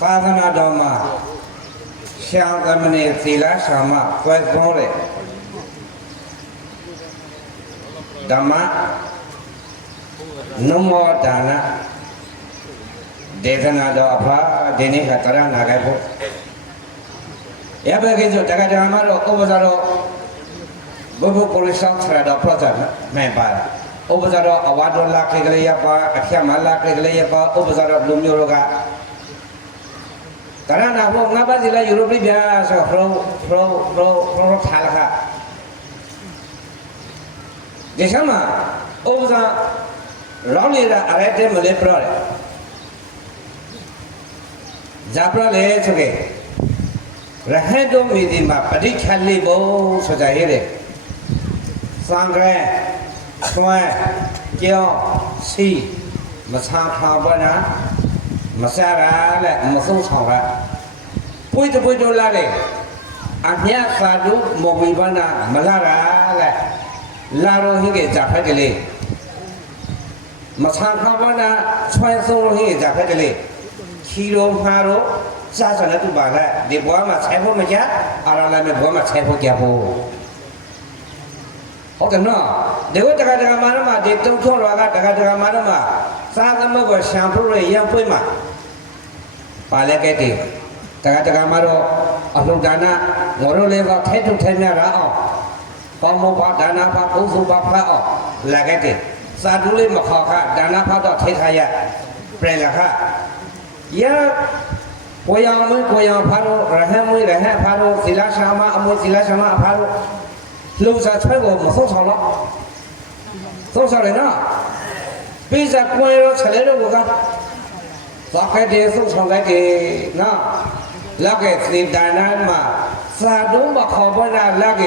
သာသနာတော်မှာရှောင်းသမဏေသီလရှာမသွဲကောတဲ့ဓမ္မနမောဒါနဒေသနာတော်အဖာဒီနေ့ကတရနာခဲ့ဖို့ရပါကိစ္စတက္ကရာမတော်ဥပဇာတော်ဘုဘပုရိသံထရတော်ပြတ်မှန်ပါဥပဇာတော်အဝါတော်လာခေကလေးရပါအဖြတ်မလာခေကလေးရပါဥပဇာတော်လူမျိုးတို့ကတရနာဖို့ငါးပါးစီလာယူရိုပြပြဆိုဖရောထားလာခဒီစမှာဥပဇာရောင်းနေတာအရက်တဲမလေးပြရတယ်ဇာပြလေဆိုကေရဟတ်တို့မိဒီမှာပဋိခတ်လေးဖို့ဆိုကြရဲသံဃာဆွမ်းကြောင်းစီမဆာခါဘနာမဆရာလက်မဆုံးဆောင်ရပွေတပွေတို့လာတယ်အမြတ်သာတို့မောဝိပနာမလာရလက်လာရောဟိကေဇာဖက်ကလေးမဆာခါဘနာဆွမ်းဆုံးဟိကေဇာဖက်ကလေးခီရိုမာရောစားစနဲ့တူပါလားဒီဘွားမှာဆိုင်ဖို့မကြအာရလာမဲ့ဘွားမှာဆိုင်ဖို့ကြဖို့ဟုတ်တယ်နော်ဒီဝတ္တကတကမာရမဒီတုံထောရွာကတကတကမာရမစားသမုတ်ကိုရှံဖို့ရရံပွေးမှာပါလဲခဲ့တယ်တကတကမာတော့အလှဒါနငေါ်တို့လေးကထဲထုတ်ထဲမြရအောင်ပေါမောဘာဒါနဘာပုစုဘာဖတ်အောင်လာခဲ့တယ်စာတူးလေးမခေါ်ခဒါနဖတ်တော့ထိခါရပြန်လာခရကိုရောင်မွေးကိုရောင်ဖားတော့ရဟန်းမွေးရဟန်းဖားတော့သီလရှာမအမွေးသီလရှာမအဖားတော့လူစားဆွဲကိုမဆုံးဆောင်တော့ဆုံးဆောင်တယ်နော်ပိဇာကွယ်ရောဆက်လေတော့ကသွားခဲ့တယ်ဆုံးဆောင်ခဲ့တယ်နော်လောက်ကသင်္တနာမှာစာတုံးမခေါ်ပေါ်လာလောက်က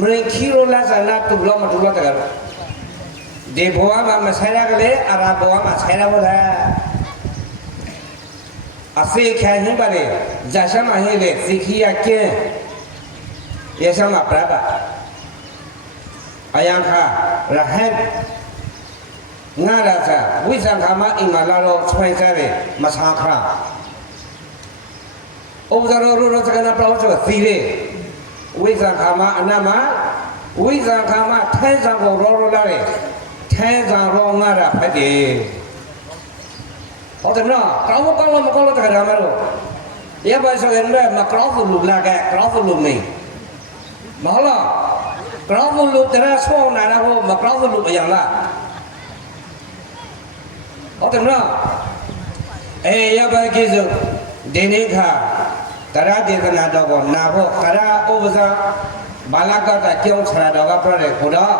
မရခီရိုလာဇာနာတူလို့မတူလို့တကယ်ဒီဘဝမှာမဆိုင်ရကလေးအရာဘဝမှာဆိုင်ရဖို့လားအစေခံဟင်းပါလေဇာရှမဟင်းလေစီခီယာကဲရရှမပရပါအယံခရဟတ်ငါရသာဝိသံခမအင်္ဂလာရောဆွဲကြတယ်မဆာခရာဥပဇာရောရောစကနာပြောဆိုသီလေဝိသံခမအနမဝိသံခမထဲဇံကိုရောလာတယ်ထဲဇံရောငါရဖတ်တယ်ဟုတ်တယ်နော်ကောင်းမကောင်းမကောင်းတကယ်မလို့ရပါဆိုရင်လည်းမကောင်းဘူးလူလာကကောင်းဘူးလူမင်းမဟုတ်လားကောင်းဘူးလူတရဆောင်းနာတော့မကောင်းဘူးလူအយ៉ាងလားဟုတ်တယ်နော်ရပါကိစ္စဒီနေ့ခါတရဒေသနာတော်ကိုနာဖို့ခရဥပဇာဘာလကတာကျောင်းဆရာတော်ကပြတဲ့ခုတော့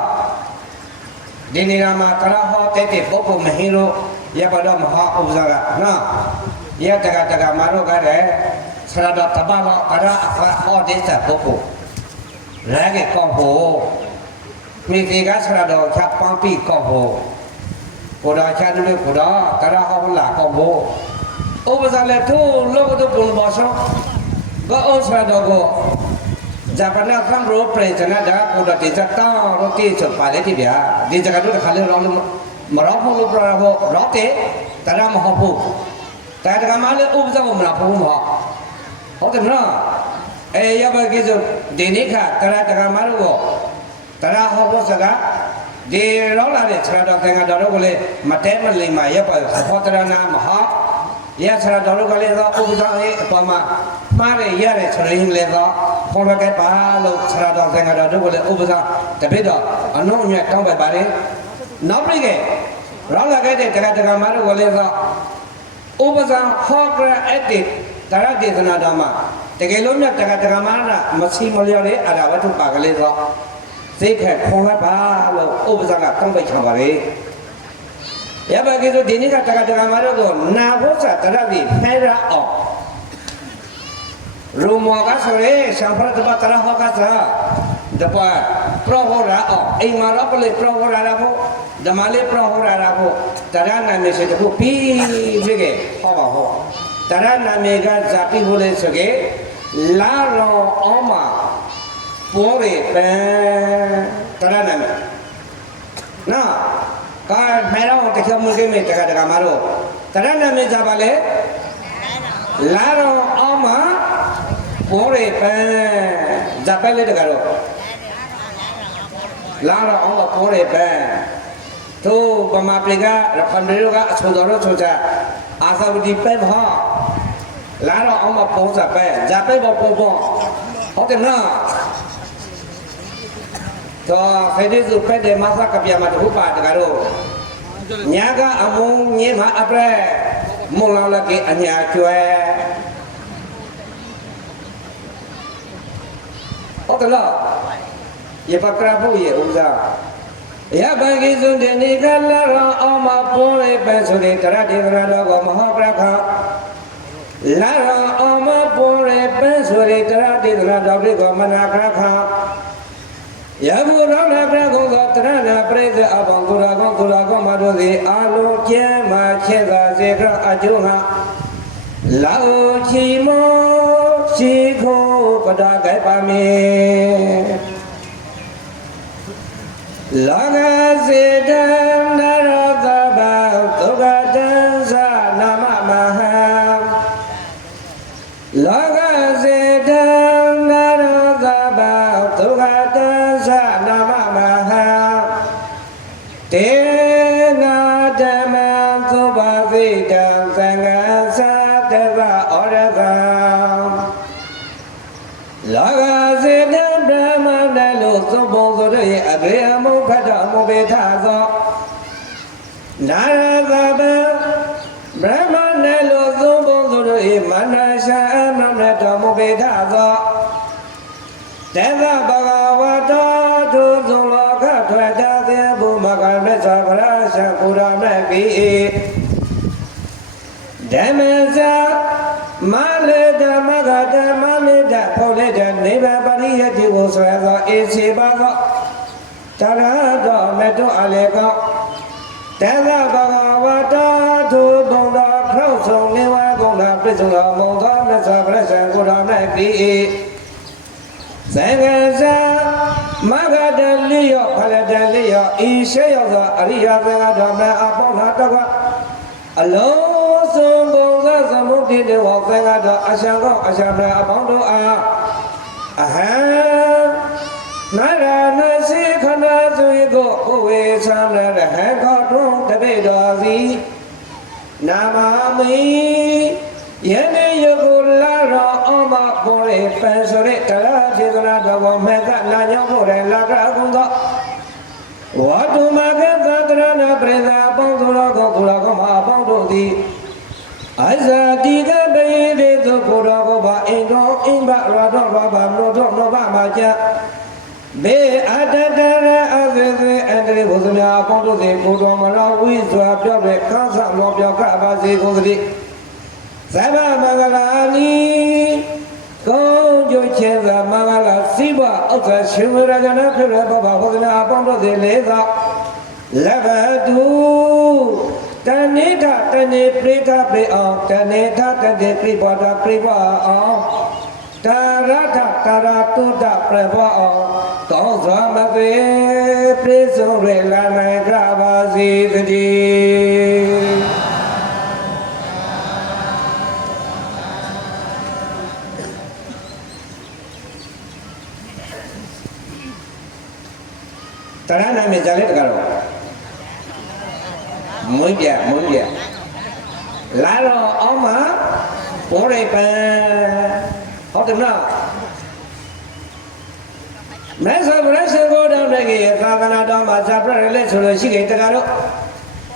ဒီနေ့မှာကရဟောတဲ့ပုဂ္ဂိုလ်မဟင်းလို့ရပါတော့မဟာဥပဇာကနော်ရတကမာတော့ကတဲ့ဆရာတော်တပါတော့ကရအဖဟောတဲ့ပုဂ္ဂိုလ်ရဲကကောဖို့မိသေးကဆရာတော်ချက်ပန်းပြီးကောဖို့ကိုတော်ချတယ်ကိုတော်ကရဟောလာကောဖို့ဥပဇာလည်းထိုးလောကတော့ပုံပေါ်ဆောင်ကောဆရာတော်ကိုဂျပန်ကံရောပရိဇနာဒါကိုတော်တေချတာရောတေချပါလေတိဗျာဒီစကားတို့ခါလေရောမရောဖို့လို့ပြရဖို့ရောတဲ့တရမဟုတ်ဘူးတကမာလည်းဥပဇာမလားဘူးမဟုတ်တယ်နော်ရပါကိစ္စဒီနေ့ခါတကမာတို့တရဟောဖို့စကားဒီရောလာတဲ့ဆရာတော်ကငါတော်တို့ကလည်းမတဲမလိမ္မာရပါဟောတရနာမဟာရဆရာတော်တို့ကလည်းတော့ဥပဇာရဲ့အပေါ်မှာမှားရတဲ့ဆိုရင်လည်းတော့ခေါ်ရခဲ့ပါလို့ဆရာတော်ကငါတော်တို့ကလည်းဥပဇာတပိတော့အနှုံအမြတ်တောင်းပန်ပါတယ်နောက်ပြီးကရောလာခဲ့တဲ့တကမာတို့ကလည်းတော့ဥပဇာဟောကရအတိတရဒေသနာတော်မှာတကယ်လို့မြတ်တကမာရမစီမလျော်တဲ့အရာဝတ္ထုပါကလေးတော့သိခက်ခေါ်ရပါလို့ဥပဇာကတောင်းပန်ချပါလေရပါကိစ္စဒီနေ့ကတကမာတို့ကနာဖို့စာတရတိဖဲရအောင်ရူမောကဆိုရဲရှံဖရတဘတရဟောကစားတပါပရဟောရာအောင်အိမ်မာရပလေပရဟောရာဖို့ဓမ္မလေးပရဟောရာဖို့တရနာမေစေတခုပြီးပြီကဟောပါဟောတရနာမေကဇာတိဟိုလေဆိုကေလာရောအောင်မှာပေါ်ရပန်တရနာမေနော်ကာမဲတော့တချို့မွေးကိမေတကမာတော့တရနာမေကြပါလေ လာတော့အောင်မှာပေါ်ရပန်းဇပ်ပဲလေတကတော့လာတော့အောင်မှာပေါ်ရပန်းသူပမာပလကရဖန်ရီကအဆိုတော်ဆိုချာအာသာဝတီပဲဟာလာတော့အောင်မှာပေါ်ဇပ်ပဲပေါ်ဟုတ်တယ်နော်တော့ဖေဒီစုပဲတဲ့မသကပြမှာတခုပါတကတော့ညာကအမုံညင်းမှာအပရက်မုံလောင်လကအညာကျွဲဟုတ်တယ်လားရပကရဖို့ရဥစားရပန်ကိစုတဲ့နေကလာအောင်မပေါ်လေပဲဆိုတဲ့တရတေကရတော်ကမဟာပရခလာအောင်မပေါ်လေပဲဆိုတဲ့တရတေကရတော်ကမနာခခယဘုရောနာပရကုသောတရဏပရိသေအပေါင်းသူရာကောမတို့သည်အာလုံးကျမ်းမှာချက်သာစေခအကျိုးဟာလာချီမောရှိခိုးပဒါကြပါမည်လာကစေတနရသဘသုခတံသနာမမဟံလာကစေတနရသဘသုခတံသနာမမဟံတေနာဓမ္မသုဘဝိတံသံဃာသတ္တဗဩရကံလာကစေတဗြဟ္မဏလို့သုဘုံဆိုရဲ့အဘေအမုခတ္တအမုဘေထသောနာရသဗံဗြဟ္မဏလို့သုဘုံဆိုရဲ့မနရှာအမနတအမုဘေထသောတေသဘဂဝတောသူသုံးလောကထွက်တတ်တဲ့ဘုမကမြတ်စွာဘုရားရှင်ကိုရမြတ်ပြီဓမ္မဇာမလေဓမ္မကဓမ္မလေဓဖောလေဓနိဗ္ဗာန်ပရိယတိကိုဆွဲသောအေစီပါသောတရတော်မေတ္တအလေကောတေသဘဂဝတောသူသုံးတော်ခေါက်ဆုံးနေဝကုဏပြစ္ဆုတော်မုံသောမြတ်စွာဘုရားရှင်ကိုရမြတ်ပြီသံဃာဇာမဂတလိယောဖလတလိယောဤရှေရောက်သောအရိယသံဃာတော်များအပေါင်းတော်ကအလုံးစုံပုံစံသမုဒ္ဒိတေဝသံဃာတော်အရှံကောအရှံများအပေါင်းတို့အားအဟံနာရဏစီခန္ဓာစုကိုဘဝေသံရဟံခေါတွန်းတပိတော်စီနာမမိယနေ့ယခုလာတော်အမပေါ်ရပန်ဆိုတဲ့တရထေသနာတော်ကိုမေကနာညောင်းဖို့ရလာကကုံသောဝါတုမကသတရဏပရိသပေါင်းသူတော်ကောမအပေါင်းတို့သည်အဇာတိကတေတေသုကိုတော်ကိုပါအင်တော်အင်ဘရတော်ဘာဘာမလို့တော့မဘာမှာကြဘေအတတရအသေသေအန္တရေဘုဇမြအပေါင်းတို့သည်ကိုတော်မတော်ဝိစွာပြောတဲ့ခန်းဆောင်တော်ပြောကပါစေကုန်သတည်းသဗ္ဗမင်္ဂလာနိကောင်းကျိုးချမ်းသာမင်္ဂလာစိဘဥစ္စာရှင်ဝရကနာဖြစ်ရပါဘုရားအပေါင်းတို့သည်လေးသောလဘတုတဏိဋ္ဌတဏိပရိကပိအောင်တဏိဋ္ဌတဏိပရိဘောဓပရိဘောအောင်တာရထတာရတုဒ္ဒပရဘောအောင်ကောင်းစွာမသွေပြည့်စုံရလာနိုင်ကြပါစေတည်းတရဏမေဇာလေးတကတော့မွေးပြလာတော့အောင်မှာပေါ်ရပန်းဟုတ်တယ်မလားမဲဆောဗရရှိကိုတောင်းတဲ့ကေသာသနာတော်မှာဇာပြရလက်ဆိုလို့ရှိကြတကတော့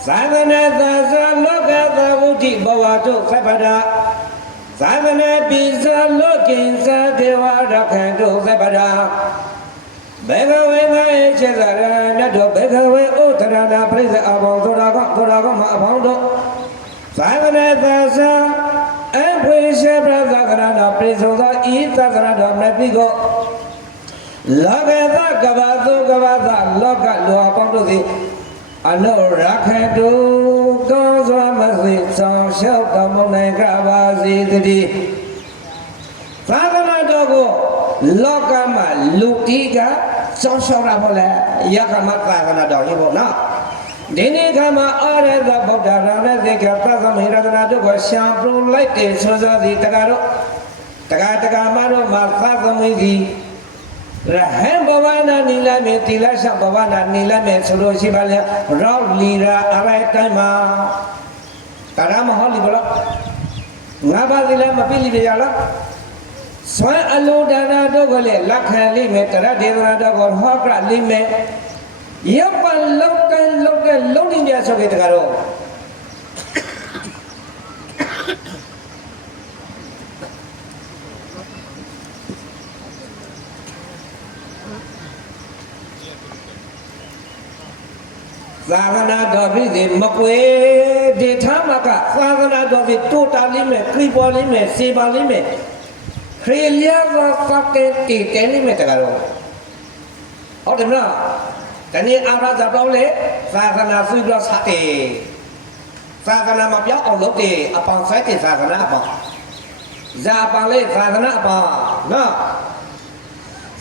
သာသနာသာသလောကသဝုဒ္ဓိဘဝတုသဗ္ဗတာသာသနာပိဇာလောကိဉ္စာဒေဝရခံတုသဗ္ဗတာဘေကဝေငါရဲ့ချက်သာရမြတ်တော်ဘေကဝေဩထရဏပရိသေအပေါင်းသောတော်မှာအပေါင်းတို့သာသနာသာသအဖွေရှိပြသကရဏပရိသေသောဤသကရတော်မြတ်ပြီကိုလောကသကဘာသုကဘာသလောကလောအပေါင်းတို့သည်အနုရခတုကောင်းစွာမသိဆောင်လျှောက်တော်မူနိုင်ကြပါစေတည်းသာသနာတော်ကိုလောကမှာလူတီးကစောင်းရှောက်တာပေါ့လေယက္ခမသာသနာတော်ကြီးပေါ့နော် ဒီနေ့ကမှအာရသဗုဒ္ဓရာနဲ့သေကသသမေရတနာတို့ကိုရှာပလို့လိုက်တယ်ဆိုသောသည်တကားတို့တကားမတို့မှာသသမေသည်ရဟံဘဝနာနိလမေတိလရှဘဝနာနိလမေဆိုလို့ရှိပါလေရောက်လီရာအရိုက်တိုင်းမှာတရားမဟောလီဘလို့ငါးပါးသီလမပြည့်လီပြရလားစွမ်းအလိုဒါနာတို့ကိုလည်းလက်ခံလိမ့်မယ်တရားဒေသနာတို့ကိုဟောပြလိမ့်မယ်ရပ်ပလောက်တဲ့လုံးနေကြဆိုကြတဲ့ကတော့သာသနာတော်ပြည်စီမကွေဒေသမှာကသာသနာတော်ပြည်တိုးတာလိမ့်မယ်ခရီးပေါ်လိမ့်မယ်စေပါလိမ့်မယ်ခရီးလျာသာဖတ်တဲ့တည်တယ်လိမ့်မယ်တကတော့ဟုတ်တယ်မလားတနည်းအားဖြင့်ပြောလေသာသနာဆွေးပြောစားတယ်သာသနာမပြောင်းအောင်လုပ်တယ်အပေါင်းဆိုင်တဲ့သာသနာအပေါင်းဇာပါလေသာသနာအပေါင်းနော်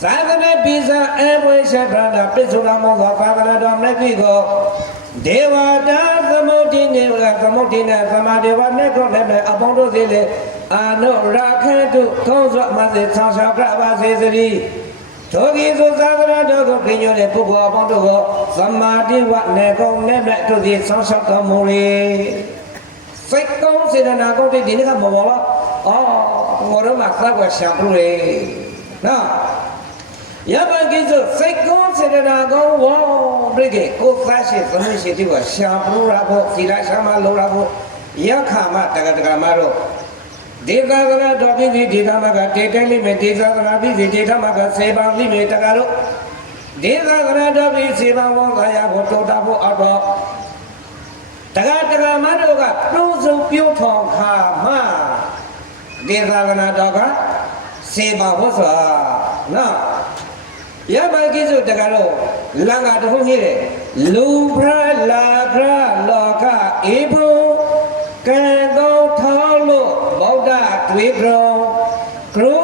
သာသနာပိဇာအဝိရှဗရဒပိစုနာမောသောသာသနာတော်မြတ်ကြီးကိုဒေဝတာသမုဒ္ဒိနေသမုဒ္ဒိနေသမာဒေဝနဲ့ကိုလည်းအပေါင်းတို့သေးလေအာနုရာခေတုထုံးစွာမသေဆောင်ရှားကြပါစေသတည်းသောကိသောသာသနာတော်ကိုပြညွှန်တဲ့ပုဂ္ဂိုလ်အပေါင်းတို့ကိုသမာဓိဝနေကုံနဲ့မြတ်တို့သည်ဆောင်ရှောက်တော်မူလေစိတ်ကောင်းစေတနာကောင်းတဲ့ဒီနေ့ကမပေါ်လားအော်ငေါ်တော့မှသတ်ွယ်ရှာပလို့လေနော်ယမကိစ္စစိတ်ကောင်းစေတနာကောင်းဝေါပြိကေကိုသားရှိသမီးရှိတဲ့ကရှာပလို့ရဖို့သီလရှာမလို့ရဖို့ယခမတကမတော့ဒေသကနာတော်ပြည်စီဒေသမကတေတဲလိမေဒေသကနာပြည်စီဒေသမကစေပါလိမေတကတို့ဒေသကနာတော်ပြည်စေပါဝေါကာယကိုတောတာဖို့အတော့တကမတို့ကပြုစုပြုထောင်ခါမှဒေသကနာတော်ကစေပါဝေါစွာနော်ယမကိစ္စတကတော့လင်္ကာတခုကြီးတယ်လူဖရလာဖရလောကဧဘုကံသောထောင်းလို့ဗုဒ္ဓတွေကြောကရု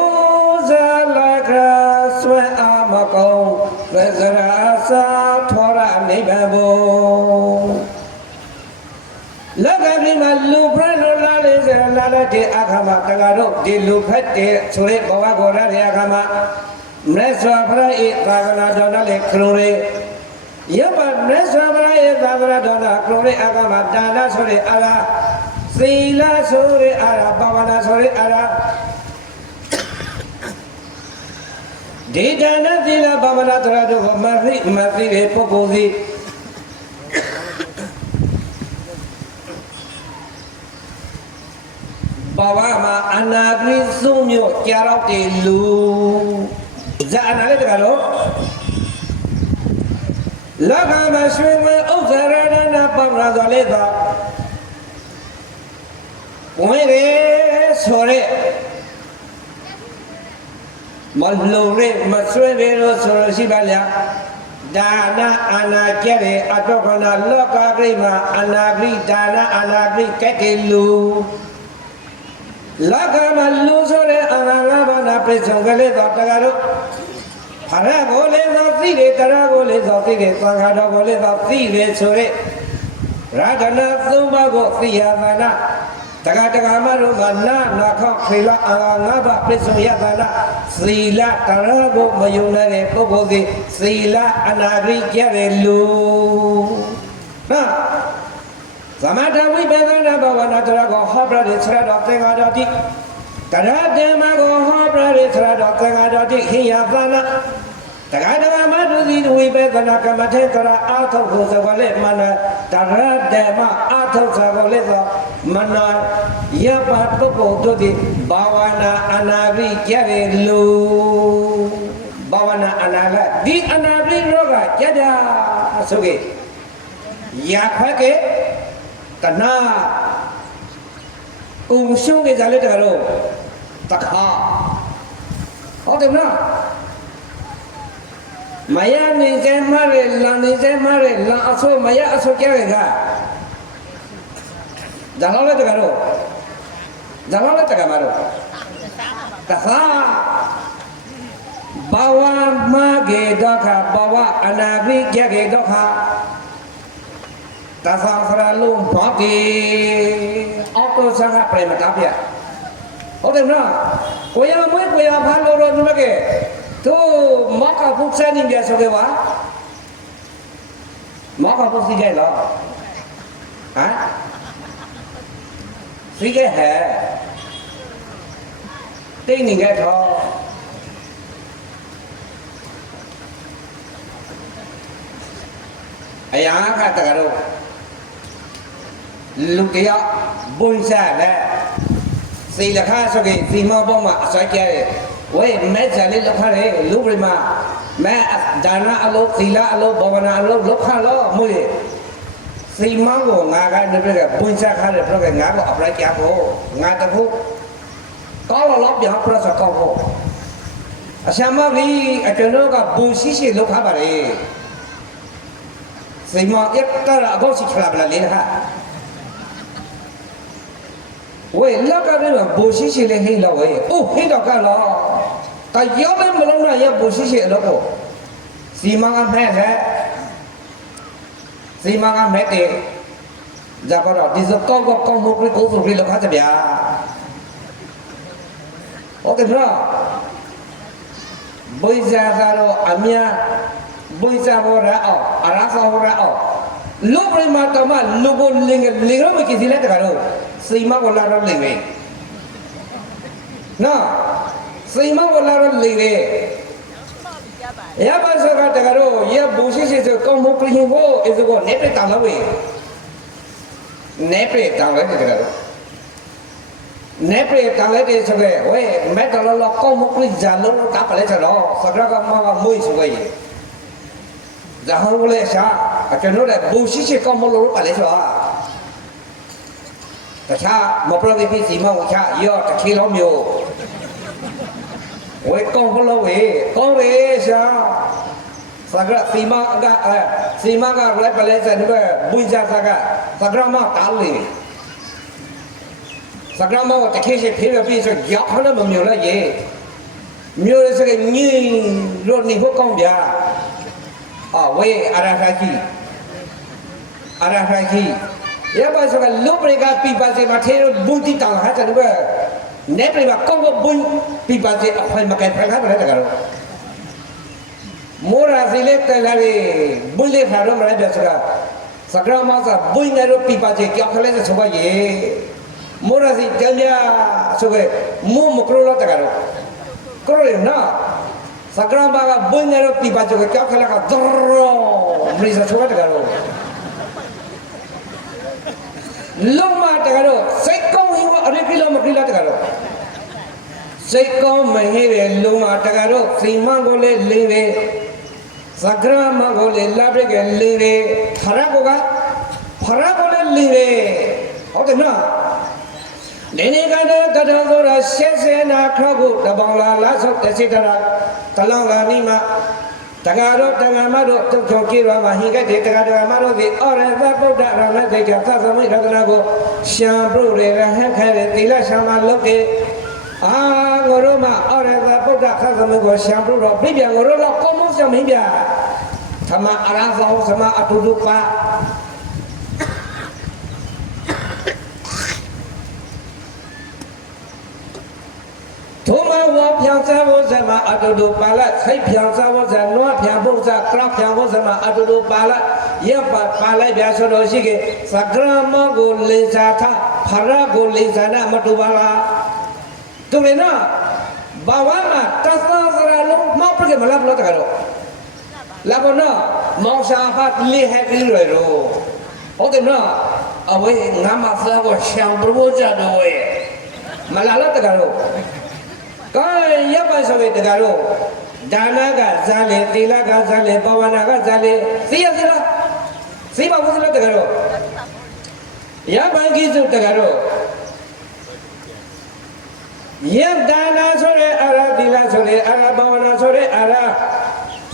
ဇာလာကဆွဲအားမကောင်းသဇရာသာထောရနိဗ္ဗာန်ဘုံလက်ကပြင်းမှာလူဖရလိုလာလေစလာတဲ့အခါမှာတကတော့ဒီလူဖက်တဲ့ဆိုရဲဘဝကိုရတဲ့အခါမှာမြတ်စွာဘုရား၏သာသနာတော်နဲ့ခရုရေယမမြတ်စွာဘုရား၏သာသနာတော်နဲ့ခရုရေအခါမှာဒါနဆိုရဲအာရသီလဆိုရဲအာရဘာဝနာဆိုရဲအာရဒေဒါနသီလဘာဝနာတရားတို့ကိုမသိတဲ့ပုဂ္ဂိုလ်သည်ဘဝမှာအနာဂိစုံမြို့ကြာတော့တယ်လူဇာနာလေးတကလို့လောကမှာရွှေဝဲဥစ္စာရဏနာပေါင်းလာတော်လေးသာဝင်ရဲဆိုရဲမလုံရဲမဆွဲရဲလို့ဆိုလို့ရှိပါလားဒါနအာနာကျဲ့အတောကနာလောကဂိမှာအနာဂိဒါနအာနာဂိကဲ့တယ်လူလောကမှာလူဆိုတဲ့အနာငါးပါးနာပြည့်စုံကြလေတော့တကတို့ဖရကိုလည်းသောသိတယ်တရားကိုလည်းသောသိတယ်သံဃာတော်ကိုလည်းသောသိတယ်ဆိုရဲရတနာသုံးပါးကိုသိရပါနာတကမတို့ကနာခောက်ခေလအာငါးပါးပြည့်စုံရပါနာသီလတရားကိုမယုံနိုင်တဲ့ပုဂ္ဂိုလ်သည်သီလအနာဂိကျတဲ့လူနော်သမထဝိပဿနာဘဝနာတရားကိုဟောပြတဲ့ဆရာတော်သင်္ဃာတော်တိတရားဓမ္မကိုဟောပြတဲ့ဆရာတော်သင်္ဃာတော်တိဟိယသနာတရားမတို့သည်ဝိပဿနာကမ္မထေကရာအာထုဖို့ဆိုကြလေမနာတရားဓမ္မအာထုဆိုကြလေသောမနာယပပုဂ္ဂိုလ်တို့သည်ဘာဝနာအနာဂိကြတဲ့လူဘာဝနာအနာဂတ်ဒီအနာဂိရောဂကြကြဆိုကြရာခွက်ကတဏှာဥရှုံးကြကြလေတကတော့တခါဟုတ်တယ်မလားမယနေစေမရဲလန်နေစေမရဲလန်အဆိုးမယအဆိုးကြရကဒါတော့လည်းတကတော့ဒါတော့လည်းတကမှာတော့တခါဘဝမဂေဒုက္ခဘဝအနာဂိကြကေဒုက္ခ ตาสาวสระลุงพอดีออกตัวสังหารเปรมตับยาโอ้เด็กน้ากุยามวยกุยาพันโลโรนี่มั้งเก๋ทูหมอกกับพุกเส้นนี่เดียวสุดเลยวะหมอกกับพุกสิเก๋หรอฮะสิเก๋แห่ตีนี่เก๋ท้อไอ้ยังข้าตะการุลูกเดียวบุญแซ่แหละสี่ราคาสุกี้สี่หม้อบ้องมาสายแก่เว้ยแม่จะเล่นลูกค้าเลยลูกบริมาแม่ดานาอารมณ์ศีลาอารมณ์ภาวนาอารมณ์ลูกค้าล้อมุ้ยสี่หม้อก็งากันนี่เป็นบุญแซ่ข้าเลยเพราะงาก็อะไรแก่โหงาตะคุก็เราล็อกอย่างพระสกอโหอาชามาลีอาจารย์เราก็บุญสิสิลูกค้าไปเลยสี่หม้อเอ็กตระก็สิขลับละเลยนะเว้ยแล้วก็เรื่องบุษย์เลยให้เราเว้ยโอ้ให้เราก็รอแต่ย้อนไปมาแล้วนะยังบุษย์เราก็สีมังอันแม่แท้สีมังอันแม่เตะจะก็รอดิสก้องก็ก้องมุกริโก้สุริเราข้าจะเบียโอเคพระบุญญาคารอามียบุญญาโบราณอาราสาโบราณลูกเลยมาต่อมาลูกลิงเราไม่คิดสิเลยแต่กันสีมาวันละเราลิงเลยนะสีมาวันละเราลิงเลยยาบ้านสกัดแต่กันยาบุษย์เสกก้องมุกลิงโก้ไอ้ตัวก็เนปตังแล้วเว้ยเนปตังเลยแต่กันเนปตังเลยแต่สกัดเว้ยแม้แต่เราก้องมุกลิงจานเราตับอะไรจะรอสกัดก็มาว่ามุ้ยสกัดจะห้องเลยใช่อาจารย์นู้นแหละบุษย์ก้องมุกเราอะไรใช่ไหมแต่ชามาประวิพิสีมาว่าชายอดตะคีล้อมอยู่เว้ยกองพลเวกองเวชาสักระสีมากะสีมากะไรไปเลยจะนึกว่าบุญชาสักะสักระมาตาลีสักระมาตะคีเชพิระพิสยักษ์นั่นมันมีอะไรเย่มีอะไรสักนี่รถนี่พวกกองเบียเว้ยอะไรใครขี้อะไรใครขี้ยาบ้านสกัดลูกเรียกปีบาเซมาเทโรบุญที่ต่างหากจะรู้ว่าเนปเรียกก้องก็บุญปีบาเซเอาไปมาแก่พระข้าไปแล้วแต่กันมูราสิเล็กแต่ละเลยบุญเล็กหาเรื่องอะไรแบบสกัดมาสักบุญในรถปีบาเซเกี่ยวกับอะไรจะสบายมูราสิเจ้าเนี่ยสกัดมูมุกรุแล้วแต่กันกรุเลยนะสกัดมาบุญในรถปีบาเซเกี่ยวกับอะไรก็ดรอมริสสกัดแต่กันลุงมาตะการโใส่ก้องหิวอะไรกิโลมากิโลตะการโใส่ก้องไม่เห็นลุงมาตะการโสีมังโกเลลิงเรสักรามังโกเลลาเบกลิงเรพระโกะพระโกเลลิงเรเอาแต่น่ะเดี๋ยวนี้กันเด้อกระดานโซราเสียเสียนาคราบุตะบังลาลาสุดแต่สิตระตะลังลานี่มาตะการโตะงามาโตตุกกีรามาหิกะเดตะการมาโตดิอรหะพุทธะระนะเดจตะสมิรัตนะโกရှံပရုရေရဟခဲတဲ့သီလရှံမှာလုပ်တယ်အာငိုရောမှာအရဟံဗုဒ္ဓခသမကိုရှံပရုတော့ပြပြန်ငိုရောတော့ကောင်းမရှံမင်းပြသမအရဟံသမအတုတုပါထိုမှာဝါဖြောင်စားဖို့ဇမအတုတုပါလာစိတ်ဖြောင်စားဖို့ဇနွားဖြောင်ဖို့ဇကရပ်ဖြောင်ဖို့ဇမအတုတုပါလာရပ်ပါလိုက်ပြဆိုတော့ရှိကေသကရမောကိုလိစ္ဆာထဖရကိုလိစ္ဆာနာမတူပါလားသူလည်းနော်ဘာဝမှာတသစရာလုံးမောက်ပြਕੇမလားဘလို့တကတော့လာဘနော်မောင်ရှာဖတ်လိဟက်ပြီးရရောဟုတ်တယ်နော်အဝေးငါမစားကိုရှောင်ပြဖို့ကြတော့ရဲ့မလာလားတကတော့ก็ยับไปสมัยตะการโดานะกะซาเลตีละกะซาเลภาวนากะซาเลสียสิละสีบ่บุสิละตะการยับไปกิสุตะการยับดานะဆိုရဲအာရတိละဆိုရဲအာရภาวนาဆိုရဲအာရ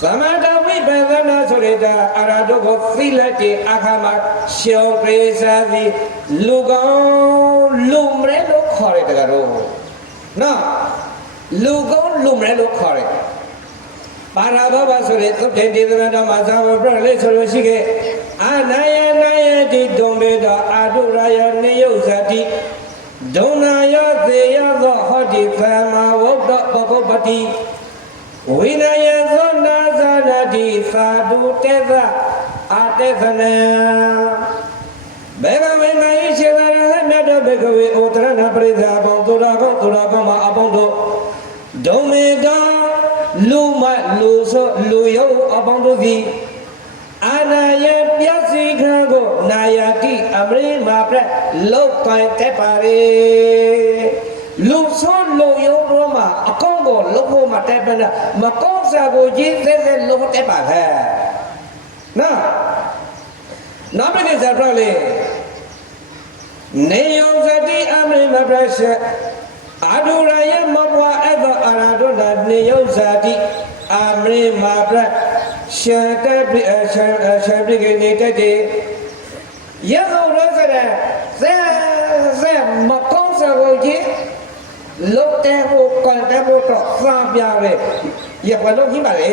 သမထဝိပဿနာဆိုရဲဒါအာရတို့ကိုသီလတိအခါမှာရှောပြေစာသည်လူကောင်းလူမရဲလို့ခေါ်တယ်တကတော့နော်လူကောင်းလူမရဲလို့ခေါ်တယ်ပါရဘဘဆိုရဲသုတ်တေဒေသနာတော်မှာဇာဝပြလေဆိုလို့ရှိခဲ့ Anayanayanti Dombeda Aduraya Niyosati Donaya Zeyazo Hoti Sama Wokta Pakopati Vinaya Nazanati Sadhu Teza Atesana Begave Naishevara Nada Begave Utrana Preza Abonduragoma Abondo Domeda Luma Luso Luyo Abondovi Anaya Piasigago Nayaki Amri Mapre Lokai Tepare Luso Luyo Roma Akongo Loko Matepana Makosa Goji Zeze Loko Tepare Na Nabene Zabrale Neyozati Amri Mabrasha Aduraya Mabwa Eva Aradona Neyozati Amri Mabra Shabrigate Yago Rosada Zem Makosa Goji Lotemo Contemo Sampiare Yapano Himale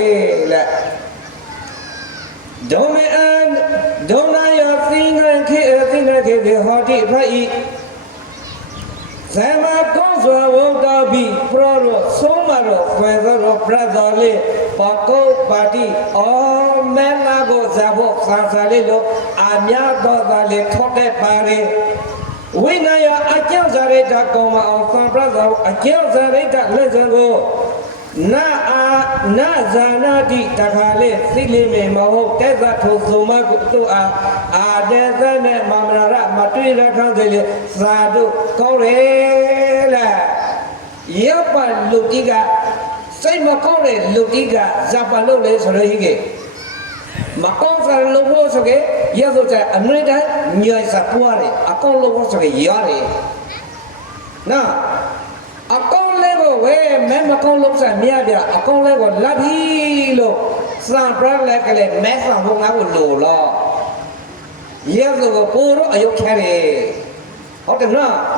Donaya Thina the Hoti Pai Sama Konsa Wogabi Proro Somaro Fezaro Brazale Paco Pati All Melago Zabo Sansalilo Amiago Vale Tote Pare Winaya Akil Zareta Goma of San Brazil Akil Zareta Lezago Na Zanadi Takale Silime Maho Teza Tozuma Tua Adezane Mamara Matula Kanzele Sadu Korela Yapa Lutiga Say Makore Lutiga Zapalole Sorige Makonsa Lobosoge Yazoja Amrida Nya Sapuare Akon Lobosoge Yare Na Akon level where Memakon looks at Miabia, Akon level Labilo, San Brad like a mess of whom I would know law. Years ago, poor, are you carry? What the no?